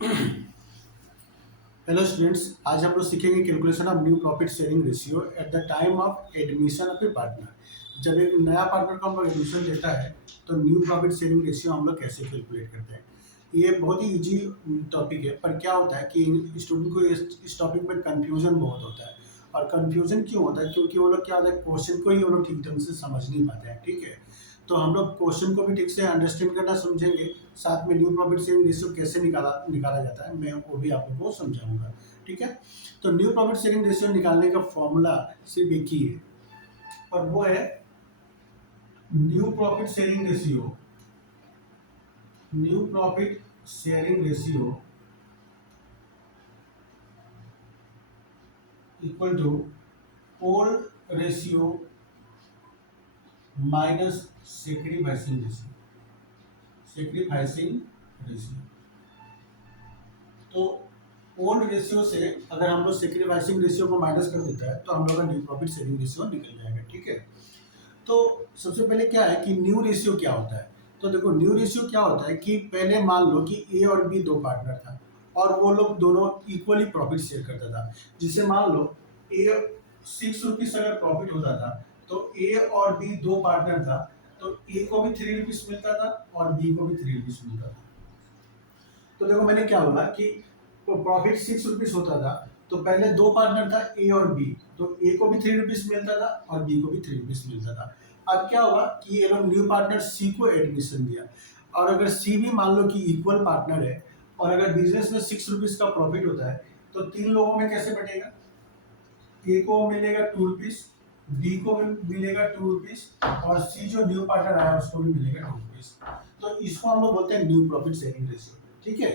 Hello students, आज हम लोग सीखेंगे calculation of new profit sharing ratio at the time of admission of A partner. जब एक नया पार्टनर को हम लोग एडमिशन देता है तो न्यू प्रॉफिट शेयरिंग रेशियो हम लोग कैसे कैलकुलेट करते हैं। ये बहुत ही इजी टॉपिक है, पर क्या होता है कि स्टूडेंट को इस टॉपिक में कंफ्यूजन बहुत होता है। और कंफ्यूजन क्यों होता है? क्योंकि वो लोग क्या होता है, क्वेश्चन को ही वो लोग ठीक ढंग से समझ नहीं पाते हैं। ठीक है, तो हम लोग क्वेश्चन को भी ठीक से अंडरस्टैंड करना समझेंगे, साथ में न्यू प्रॉफिट शेयरिंग रेशियो कैसे निकाला निकाला जाता है मैं वो भी आप लोग को समझाऊंगा। ठीक है, तो न्यू प्रॉफिट शेयरिंग रेशियो निकालने का फॉर्मूला सिर्फ एक ही है, और वो है new profit sharing ratio. New profit sharing ratio equal to old ratio minus sacrificing ratio. Sacrificing ratio, तो ओल्ड रेशियो से अगर हम लोग सेक्रीफाइसिंग रेशियो को माइनस कर देता है तो हम लोग का न्यू प्रॉफिट शेयरिंग रेशियो निकल जाएगा। ठीक है, तो सबसे पहले क्या है कि न्यू रेशियो क्या होता है। तो देखो, न्यू रेशियो क्या होता है कि पहले मान लो कि ए और बी दो पार्टनर था और वो लोग दोनों इक्वली प्रॉफिट शेयर करता था। जिसे मान लो ए 6 रुपीज अगर प्रॉफिट होता था तो ए और बी दो पार्टनर था, तो ए को भी 3 रुपीज मिलता था और बी को भी 3 रुपीज मिलता था। तो देखो, मैंने क्या बोला कि प्रॉफिट 6 रुपीज होता था, तो पहले दो पार्टनर था ए और बी, तो ए को भी 3 रुपीज मिलता था और बी को भी 3 रुपीज मिलता था। अब क्या हुआ कि ये लोग न्यू पार्टनर सी को एडमिशन दिया, और अगर सी भी मान लो कि इक्वल पार्टनर है और अगर बिजनेस में 6 रुपीज का प्रॉफिट होता है, तो तीन लोगों में कैसे बटेगा? ए को मिलेगा 2 रुपीज, बी को भी मिलेगा 2 रुपीज, और सी जो न्यू पार्टनर आया उसको भी मिलेगा 2 रुपीज। तो इसको हम लोग बोलते हैं न्यू प्रॉफिट शेयरिंग रेशियो। ठीक है,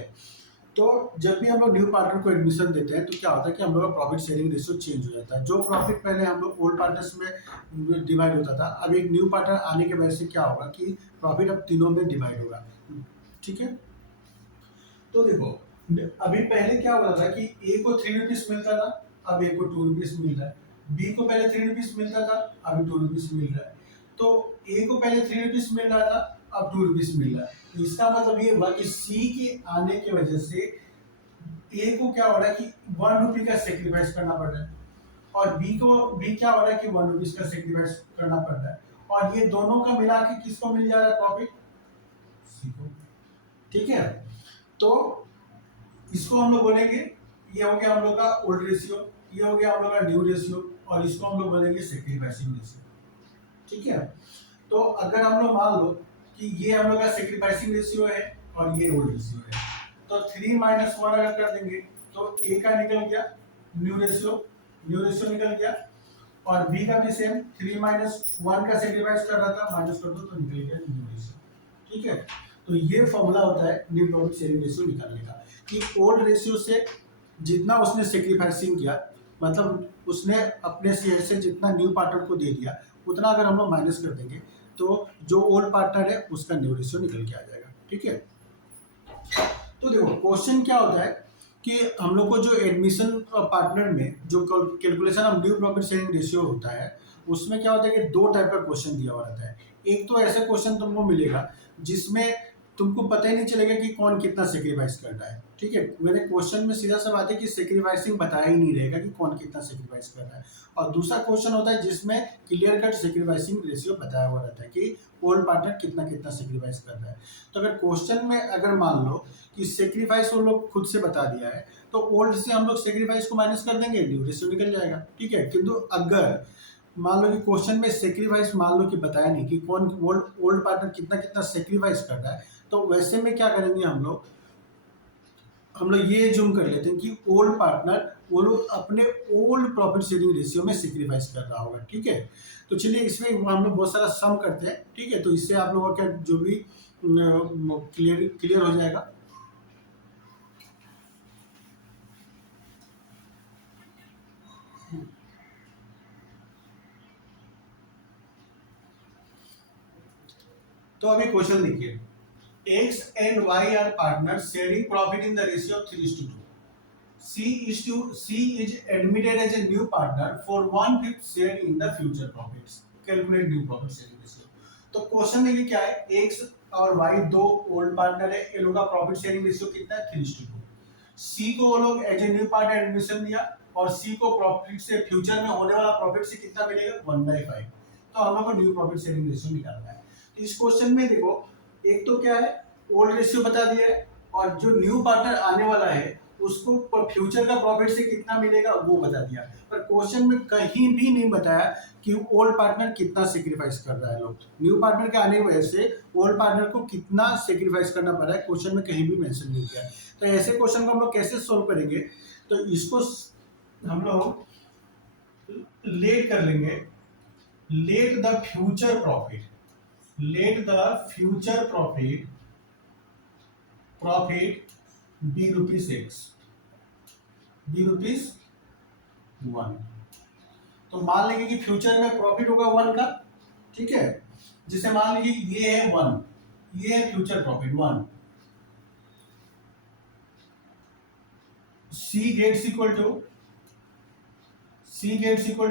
तो जब भी हम लोग न्यू पार्टनर को एडमिशन देते हैं तो क्या होता है कि हम लोग का प्रॉफिट शेयरिंग रेशियो चेंज हो जाता है। जो प्रॉफिट पहले हम लोग ओल्ड पार्टनर्स में डिवाइड होता था, अब एक न्यू पार्टनर आने की वजह से क्या होगा कि प्रॉफिट अब तीनों में डिवाइड होगा। ठीक है, तो देखो, अभी पहले क्या हो रहा था कि ए को 3 रुपीज मिलता था, अब ए को 2 रुपीज मिल रहा है। बी को पहले 3 रुपीज मिलता था, अभी 2 रुपीज मिल रहा है। तो ए को पहले 3 रुपीज मिल रहा था, अब 2 रुपीज मिल रहा है। तो इसका मतलब ये हुआ कि सी के आने की वजह से ए को क्या हो रहा है कि 1 रुपी का सेक्रीफाइस करना पड़ रहा है, और बी क्या हो रहा है कि 1 रुपीज का सेक्रीफाइस करना पड़ रहा है, और ये दोनों का मिला के किसको मिल जा रहा है प्रॉफिट? सी को। ठीक है, तो इसको हम लोग बोलेंगे, ये हो गया हम लोग का ओल्ड रेशियो, ये हो गया हम लोग का न्यू रेशियो, और इसको हम लोग बोलेंगे सेक्रीफाइसिंग रेशियो। ठीक है, तो अगर हम लोग मान लो कि ये हम लोग का सेक्रीफाइसिंग रेशियो है और ये ओल्ड रेशियो है, तो 3 - 1 अगर कर देंगे तो ए का निकल गया न्यू रेशियो निकल गया, और बी का भी सेम 3 - 1 का सेक्रीफाइस कर रहा था, माइनस कर दो तो निकल गया न्यू रेशियो। ठीक है, तो ये फॉर्मूला होता है न्यू प्रॉफिट शेयरिंग रेशियो निकालने का, कि ओल्ड रेशियो से जितना उसने सेक्रीफाइसिंग किया, मतलब उसने अपने शेयर से जितना न्यू पार्टनर को दे दिया, उतना अगर हम लोग माइनस कर देंगे तो जो ओल्ड पार्टनर है उसका न्यू रेशियो निकल के आ जाएगा। ठीक है, तो देखो क्वेश्चन क्या होता है कि हम लोग को जो एडमिशन पार्टनर में जो calculation of new profit sharing ratio होता है, उसमें क्या होता है कि दो टाइप का क्वेश्चन दिया हुआ रहता है। एक तो ऐसा क्वेश्चन तुमको मिलेगा जिसमें तुमको पता ही नहीं चलेगा कि कौन कितना सेक्रीफाइस कर रहा है। ठीक है, मेरे क्वेश्चन में सीधा सा बात है कि सेक्रीफाइसिंग बताया ही नहीं रहेगा कि कौन कितना सेक्रीफाइस कर रहा है। और दूसरा क्वेश्चन होता है जिसमें क्लियर कट सेक्रीफाइसिंग रेशियो बताया हुआ रहता है कि ओल्ड पार्टनर कितना कितना सेक्रीफाइस कर रहा है। तो अगर क्वेश्चन में अगर मान लो कि सेक्रीफाइस वो लोग खुद से बता दिया है, तो ओल्ड से हम लोग सेक्रीफाइस को माइनस कर देंगे, ड्यू रेशियो निकल जाएगा। ठीक है, किंतु अगर मान लो कि क्वेश्चन में सेक्रीफाइस मान लो कि बताया नहीं कि कौन ओल्ड ओल्ड पार्टनर कितना कितना सेक्रीफाइस कर रहा है, तो वैसे में क्या करेंगे हम लोग ये जूम कर लेते हैं कि ओल्ड पार्टनर वो लोग अपने ओल्ड प्रॉफिट शेयरिंग रेशियो में सेक्रीफाइस कर रहा होगा। ठीक है, तो चलिए इसमें हम लोग बहुत सारा सम करते हैं। ठीक है, तो इससे आप लोगों का जो भी क्लियर क्लियर हो जाएगा। तो अभी क्वेश्चन देखिए, X and Y are partners sharing profit in the ratio of 3:2. C is admitted as a new partner for 1/5 share in the future profits. Calculate new profit sharing ratio. तो question देखिए क्या है, X और Y दो old partner है, इन लोगों का profit sharing ratio कितना है? 3:2। सी को वो लोग as a new partner admission दिया और सी को प्रॉफिट से फ्यूचर में होने वाला प्रॉफिट से कितना मिलेगा 1/5। तो हम लोग को न्यू प्रॉफिट शेयरिंग रेशियो निकालना है। तो इस क्वेश्चन में देखो एक तो क्या है ओल्ड रेशियो बता दिया है और जो न्यू पार्टनर आने वाला है उसको फ्यूचर का प्रॉफिट से कितना मिलेगा वो बता दिया। पर क्वेश्चन में कहीं भी नहीं बताया कि ओल्ड पार्टनर कितना सेक्रीफाइस कर रहा है। लोग न्यू पार्टनर के आने की वजह से ओल्ड पार्टनर को कितना सेक्रीफाइस करना पड़ रहा है क्वेश्चन में कहीं भी मेंशन नहीं किया। तो ऐसे क्वेश्चन को हम लोग कैसे सोल्व करेंगे, तो इसको हम लोग लेट कर लेंगे, let the future profit, let the future profit be ₹X, be ₹1। तो मान लीजिए कि फ्यूचर में प्रॉफिट होगा 1 का, ठीक है, जिसे मान लीजिए ये है 1, ये है future profit 1। C gets equal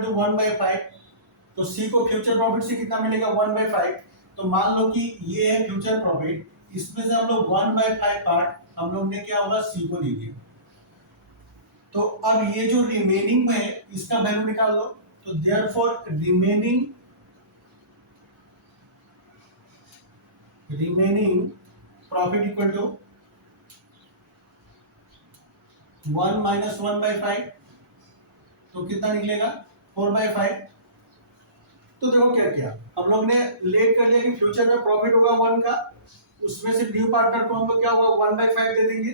to 1/5। तो सी को फ्यूचर प्रॉफिट से कितना मिलेगा 1/5। तो मान लो कि ये है फ्यूचर प्रॉफिट, इसमें से हम लोग 1/5 पार्ट हम लोग ने क्या होगा सी को दे दिया। तो अब ये जो रिमेनिंग में है इसका वैल्यू निकाल लो। तो therefore remaining profit equal to 1 minus 1/5। तो कितना निकलेगा 4/5। तो देखो क्या किया हम लोग ने, लेट कर लिया कि फ्यूचर में प्रॉफिट होगा 1 का, उसमें से न्यू पार्टनर को हम लोग क्या होगा 1/5 दे देंगे।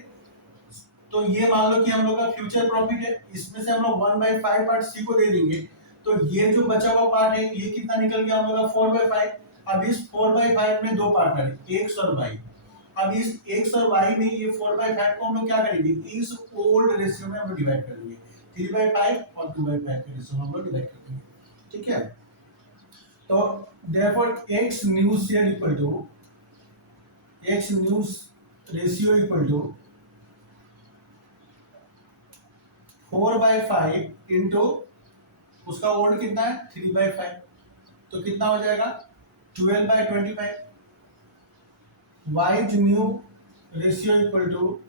तो ये मान लो कि हम लोग का फ्यूचर प्रॉफिट है, इसमें से हम लोग 1/5 पार्ट सी को दे देंगे। तो ये जो बचा हुआ पार्ट है ये कितना निकल गया हम लोग का 4/5। अब इस 4/5 में दो पार्टनर है एक्स और वाई। अब इस एक्स और वाई में ये 4/5 को हम लोग क्या करेंगे इस ओल्ड रेशियो में हम लोग डिवाइड कर देंगे। 3/5 और 2/5 के रेशियो में हम लोग डिवाइड कर देंगे, ठीक है। तो therefore x new share equal to x new ratio equal to 4/5 into उसका ओल्ड कितना है 3/5। तो कितना हो जाएगा 12/25। y new ratio equal to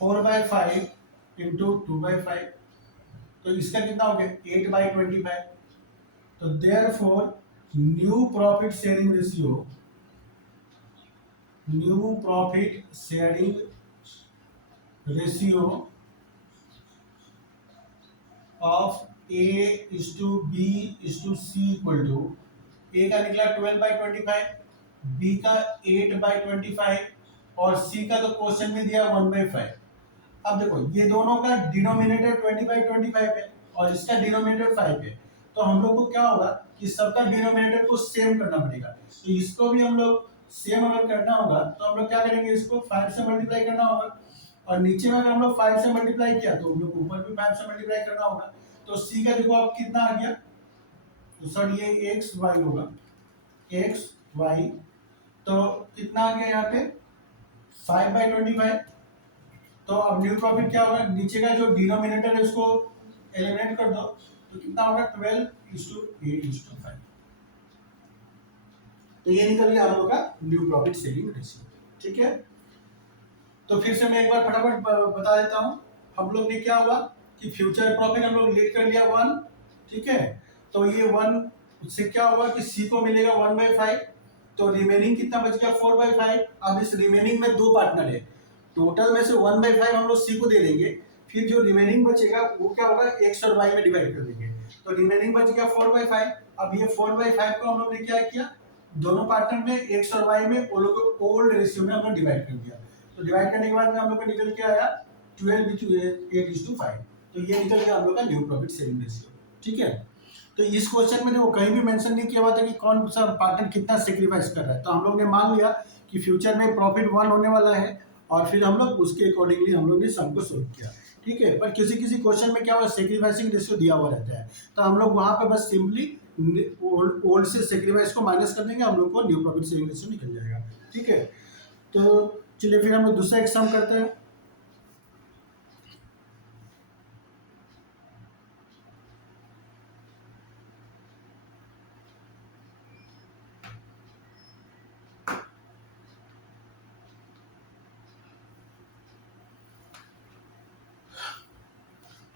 4/5 into 2/5। तो इसका कितना हो गया 8/25। तो therefore new profit sharing ratio of A:B:C equal to A का निकला 12/25, बी का 8/25 और सी का तो क्वेश्चन में दिया 1/5। अब देखो ये दोनों का डिनोमिनेटर 20/25 है और इसका डिनोमिनेटर 5 है। तो हम लोग को क्या होगा कि सबका डिनोमिनेटर को सेम करना पड़ेगा। तो इसको भी हम लोग सेम अगर करना होगा तो हम लोग क्या करेंगे इसको 5 से मल्टीप्लाई करना होगा और नीचे में अगर हम लोग 5 से मल्टीप्लाई किया तो हम लोग ऊपर भी 5 से मल्टीप्लाई करना होगा। तो सी का देखो अब कितना आ गया, तो सर ये एक्स वाई होगा, एक्स वाई। तो कितना आ गया यहाँ पे 5/25। तो अब न्यू प्रॉफिट क्या होगा, नीचे का जो डिनोमिनेटर है उसको एलिमिनेट कर दो तो कितना होगा 12:8:5। तो ये निकल गया हम लोग का न्यू प्रॉफिट शेयरिंग रेशियो, ठीक है। तो फिर से मैं एक बार फटाफट बता देता हूँ। हम लोग ने क्या हुआ कि फ्यूचर प्रॉफिट हम लोग लेट कर लिया 1, ठीक है। तो ये 1 से क्या होगा कि सी को मिलेगा 1/5। तो रिमेनिंग कितना बच गया 4/5। अब इस रिमेनिंग में दो पार्टनर है, टोटल में से 1/5 हम लोग सी को दे देंगे, फिर जो रिमेनिंग बचेगा वो क्या होगा एक्स और वाई में डिवाइड कर देंगे। तो रिमेनिंग बच गया 4/5। अब ये 4/5 को हम लोग ने क्या किया दोनों पार्टनर में एक्स और वाई में वो लोग ओल्ड रेशियो में हम लोग डिवाइड कर दिया। तो डिवाइड करने के बाद में हम लोग को निकल के आया 12:8:5। तो ये निकल गया हम लोग का न्यू प्रॉफिट शेयरिंग रेशियो, ठीक है। तो इस क्वेश्चन में देखो कहीं भी मेंशन नहीं किया हुआ था कि कौन सा पार्टनर कितना सेक्रीफाइस कर रहा है। तो हम लोग ने मान लिया कि फ्यूचर में प्रॉफिट 1 होने वाला है और फिर हम लोग उसके अकॉर्डिंगली हम लोग ने सम को सोल्व किया, ठीक है। पर किसी किसी क्वेश्चन में क्या हुआ सेक्रीफाइसिंग रेशियो दिया हुआ रहता है, तो हम लोग वहां पे बस सिंपली ओल्ड से सेक्रीफाइस को माइनस कर देंगे, हम लोग को न्यू प्रॉफिट शेयरिंग रेशियो निकल जाएगा, ठीक है। तो चलिए फिर हम लोग दूसरा एक सम करते हैं।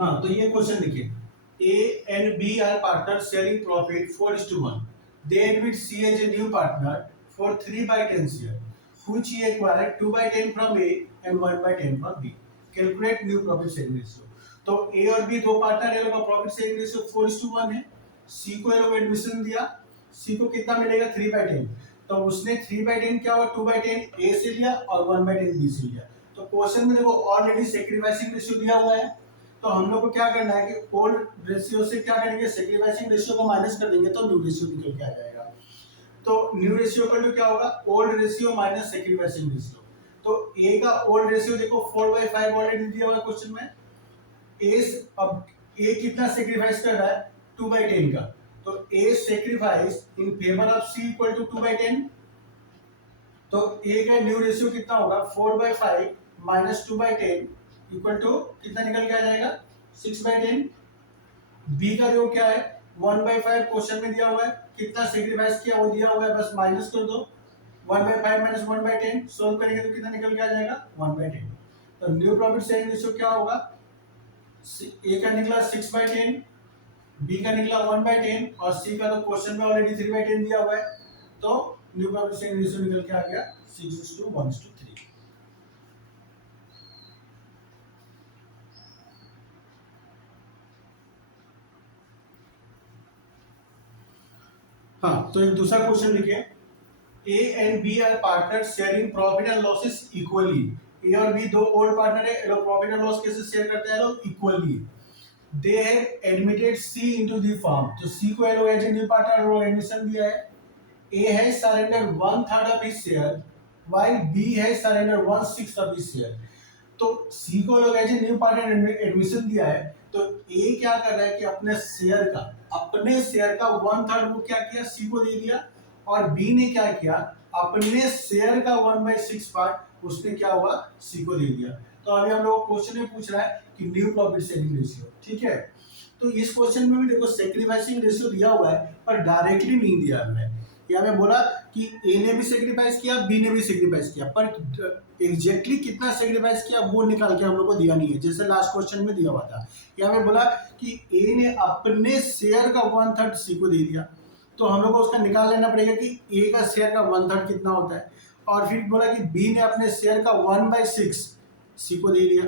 हाँ, तो ये क्वेश्चन देखिए, A and B are partner sharing profit 4:1. They admit C as a new partner for 3/10 share, which he acquired 2/10 from A and 1/10 from B. Calculate new profit sharing ratio. तो A और B दो partner है, लोग का profit sharing ratio 4:1 है. C को ये लोग एडमिशन दिया, C को कितना मिलेगा 3/10. तो उसने 3/10 क्या हुआ 2/10 A से लिया और 1/10 B से लिया. तो क्वेश्चन में देखो ऑलरेडी सेक्रीफाइसिंग रेशियो दिया हुआ है, तो हम लोग को क्या करना है कि ओल्ड रेशियो से क्या करेंगे, सेक्रीफाइसिंग रेशियो को माइनस कर देंगे तो न्यू रेशियो निकल के आ जाएगा. तो न्यू रेशियो का क्या होगा, old ratio minus sacrificing ratio. तो ए का ओल्ड रेशियो देखो 4/5 ऑलरेडी दिया हुआ क्वेश्चन में. ए अब ए कितना सेक्रीफाइस कर रहा है 2/10 का, तो A sacrifice in favour of C equal to 2/10. तो ए का न्यू रेशियो कितना होगा 4/5 माइनस 2/10 इक्वल टू कितना निकल के आ जाएगा 6/10. बी का जो क्या है 1/5 क्वेश्चन में दिया हुआ है, कितना सेक्रीफाइस किया वो दिया हुआ है, बस माइनस कर दो. 1/5 माइनस 1/10 सोल्व करेंगे तो कितना निकल के आ जाएगा 1/10. तो न्यू प्रॉफिट शेयरिंग रेशियो क्या होगा, ए का निकला 6/10, बी का निकला 1/10 और सी का तो क्वेश्चन में ऑलरेडी 3/10 दिया हुआ है. तो न्यू प्रॉफिट शेयरिंग रेशियो निकल के आ गया 6:1:3. हाँ, तो एक दूसरा क्वेश्चन लिखिए, A and B are partner sharing profit and losses equally. A और बी दो ओल्ड पार्टनर है, ये लोग प्रॉफिट एंड लॉस कैसे शेयर करते हैं, लोग equally. They have admitted C into the firm, तो सी को ये लोग एज ए न्यू पार्टनर वो एडमिशन दिया है. A has surrender 1/3 of his share while B has surrender 1/6 of his share. तो सी को लोग as a new partner admission दिया है, तो ए क्या कर रहा है कि अपने शेयर का 1/3 वो क्या किया सी को दे दिया, और बी ने क्या किया अपने शेयर का 1/6 पार्ट उसने क्या हुआ सी को दे दिया. तो अभी हम लोग क्वेश्चन में पूछ रहा है कि न्यू प्रॉफिट शेयरिंग रेशियो, ठीक है. तो इस क्वेश्चन में भी देखो सेक्रीफाइसिंग रेशियो दिया हुआ है पर डायरेक्टली नहीं दिया हुआ है. या मैं बोला कि ए ने भी सेक्रीफाइस किया बी ने भी सेक्रीफाइस किया, पर एग्जैक्टली कितना सेक्रीफाइस किया वो निकाल के हम लोग को दिया नहीं है, जैसे लास्ट क्वेश्चन में दिया हुआ था. या मैं बोला कि ए ने अपने शेयर का 1/3 सी को दे दिया, तो हम लोग को उसका निकाल लेना पड़ेगा कि ए का शेयर का 1/3 कितना होता है. और फिर बोला कि बी ने अपने शेयर का 1/6 सी को दे दिया,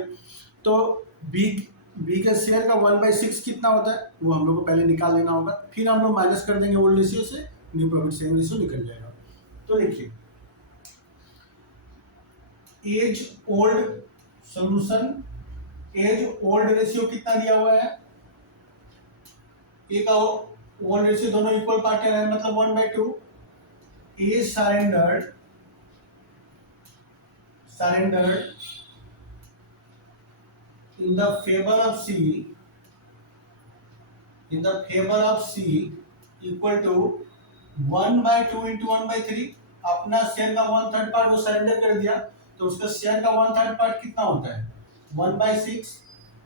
तो बी का शेयर का 1/6 कितना होता है वो हम लोग को पहले निकाल लेना होगा, फिर हम लोग माइनस कर देंगे ओल्ड रेशियो से, न्यू प्रॉफिट शेयरिंग रेशियो निकल जाएगा. तो देखिए as old solution, as old ratio कितना दिया हुआ है, ए का ओल्ड रेशियो दोनों इक्वल पार्टनर है मतलब 1/2. A surrendered in the favor of C equal to 1/2 into 1/3. अपना शेयर का 1/3 पार्ट वो सरेंडर कर दिया, तो उसका शेयर का 1/3 पार्ट कितना होता है 1/6.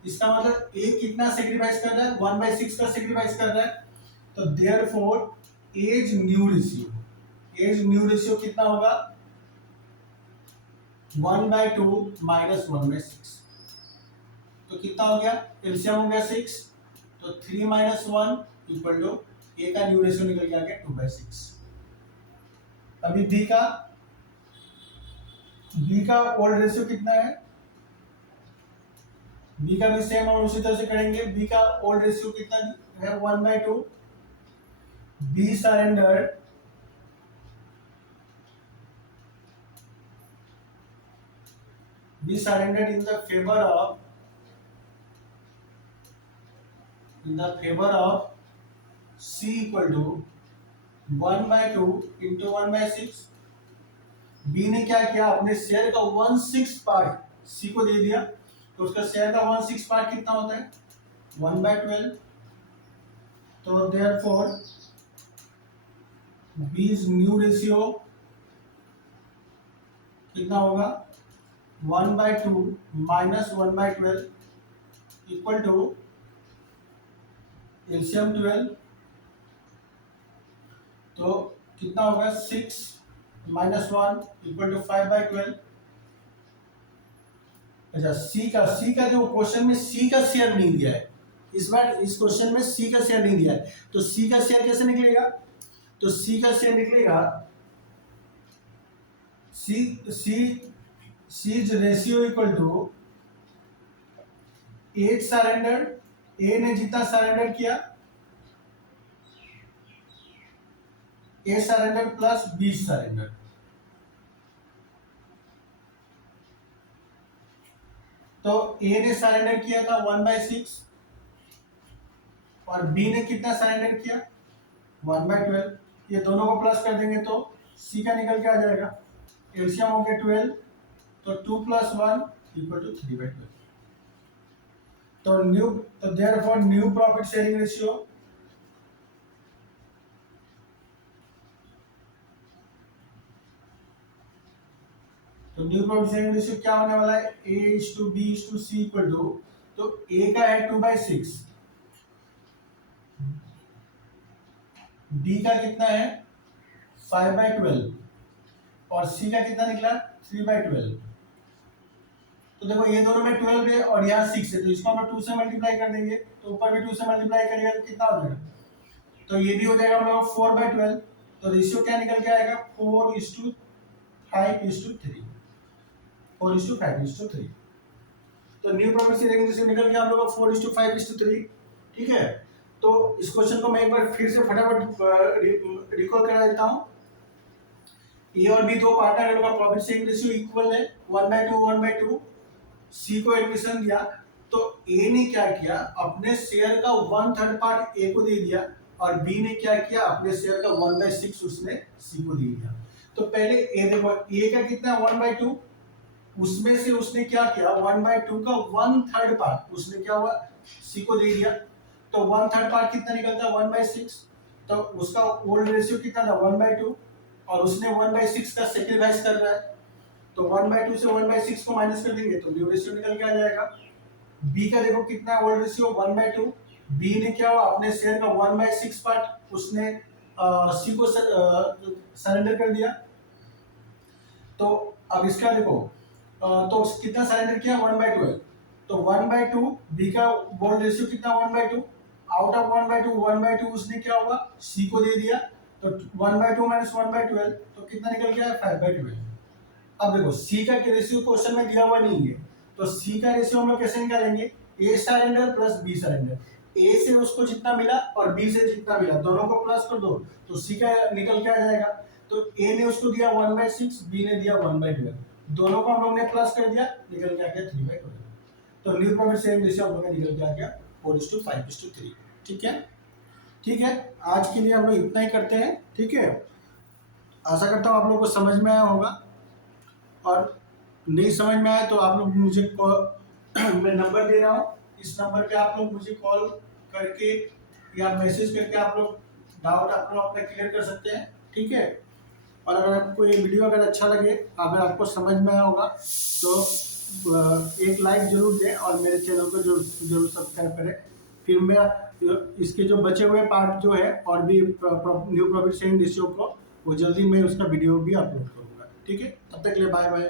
इसका मतलब ए कितना सेक्रीफाइस कर रहा है 1/6 का सेक्रीफाइस कर रहा है. तो देयरफॉर एज न्यू रेशियो कितना होगा 1/2 माइनस 1/6. तो कितना हो गया एलसीएम हो गया 6, तो 3 माइनस 1 इक्वल टू ए का न्यू रेशियो निकल के आ गया 2/6. अभी बी का ओल्ड रेशियो कितना है, बी का भी सेम हम उसी तरह से करेंगे. बी का ओल्ड रेशियो कितना है 1/2. B surrender in the favor of C equal to 1/2 into 1/6. B ने क्या किया अपने शेयर का 1/6 पार्ट सी को दे दिया, तो उसका शेयर का 1/6 पार्ट कितना होता है 1/12. तो देयरफॉर बीज न्यू रेशियो कितना होगा 1/2 माइनस 1/12 इक्वल टू एलसीएम 12. तो कितना होगा 6 माइनस 1 इक्वल टू 5/12. अच्छा सी का जो क्वेश्चन में सी का शेयर नहीं दिया है, इस बार इस क्वेश्चन में सी का शेयर नहीं दिया है, तो सी का शेयर कैसे निकलेगा? तो सी का शेयर निकलेगा सी सी सी रेशियो इक्वल टू 8 सरेंडर, ए ने जितना सरेंडर किया ए सरेंडर प्लस 20 सरेंडर। तो ए ने सरेंडर किया था 1/6 और बी ने कितना सरेंडर किया 1/12। ये दोनों को प्लस कर देंगे तो सी का निकल के आ जाएगा, एलसीएम हो गया 12, तो 2 + 1 = 3/12। तो therefore new profit sharing ratio क्या होने वाला है? A/B/C इक्वल टू, तो ए का है 2/6, बी का कितना है 5/12 और सी का कितना निकला 3/12। तो देखो ये दोनों में 12 है और यहाँ 6 है, तो इसको हम 2 से मल्टीप्लाई कर देंगे, तो ऊपर भी 2 से मल्टीप्लाई करेंगे तो कितना हो जाएगा? तो ये भी हो जाएगा हम लोग 4/12। तो रेशियो क्या निकल के आएगा 4:5:3, 4:5:3। तो न्यू प्रॉफिट शेयरिंग रेशियो निकल के हम लोग 4:5:3। ठीक है, तो इस क्वेश्चन को मैं एक बार फिर से फटाफट रिकॉल करा देता हूँ। ए और बी दो पार्टनर है, उनका प्रॉफिट शेयरिंग रेशियो इक्वल है 1/2 1/2। सी को एडमिशन दिया तो ए ने क्या किया अपने शेयर का 1/3 पार्ट ए को दे दिया और बी ने क्या किया अपने शेयर का 1/6 उसने सी को दे दिया। तो पहले ए देखो ए का कितना 1/2, उसमें से उसने क्या किया 1/2 का 1/3 पार्ट उसने क्या हुआ सी को दे दिया। तो 1/3 पार्ट कितना निकलता है 1/6, तो उसका ओल्ड रेशियो कितना था 1/2 और उसने 1/6 का सेक्रीफाइस कर रहा है, तो 1/2 से 1/6 को माइनस कर देंगे तो न्यू रेशियो निकल के आ जाएगा। बी का देखो कितना ओल्ड रेशियो 1/2, बी ने क्या हुआ अपने शेयर का 1/6 पार्ट उसने सी को सरेंडर कर दिया। तो अब इसका देखो तो कितना सरेंडर किया 1/12, तो 1/2 बी का ओल्ड रेशियो कितना 1/2, आउट ऑफ 1/2 उसने क्या हुआ सी को दे दिया, तो 1/2 - 1/12 तो कितना निकल गया 5/12। अब देखो सी का रेशियो क्वेश्चन में दिया हुआ नहीं है, तो सी का रेशियो हम लोग कैसे निकालेंगे ए सरेंडर प्लस बी सरेंडर, ए से उसको जितना मिला और बी से जितना मिला दोनों को प्लस कर दो तो सी का निकल के आ जाएगा। तो ए ने उसको दिया 1/6, बी ने दिया 1/12, दोनों को हम लोग ने प्लस कर दिया निकल के आ गया 3/12। तो न्यू प्रॉफिट शेयरिंग रेशियो हम लोग का निकल के आ गया 4:5:3। ठीक है, ठीक है, आज के लिए हम लोग इतना ही करते हैं। ठीक है, आशा करता हूँ आप लोग को समझ में आया होगा, और नहीं समझ में आया तो आप लोग मुझे मैं नंबर दे रहा हूँ, इस नंबर पे आप लोग मुझे कॉल करके या मैसेज करके आप लोग डाउट आप लोग अपना क्लियर कर सकते हैं। ठीक है, और अगर आपको ये वीडियो अगर अच्छा लगे, अगर आपको समझ में आया होगा तो एक लाइक जरूर दें और मेरे चैनल को जरूर सब्सक्राइब करें। फिर मैं इसके जो बचे हुए पार्ट जो है और भी न्यू प्रॉफिट शेयरिंग रेशियो को वो जल्दी मैं उसका वीडियो भी अपलोड करूँगा। ठीक है, तब तक के लिए बाय बाय।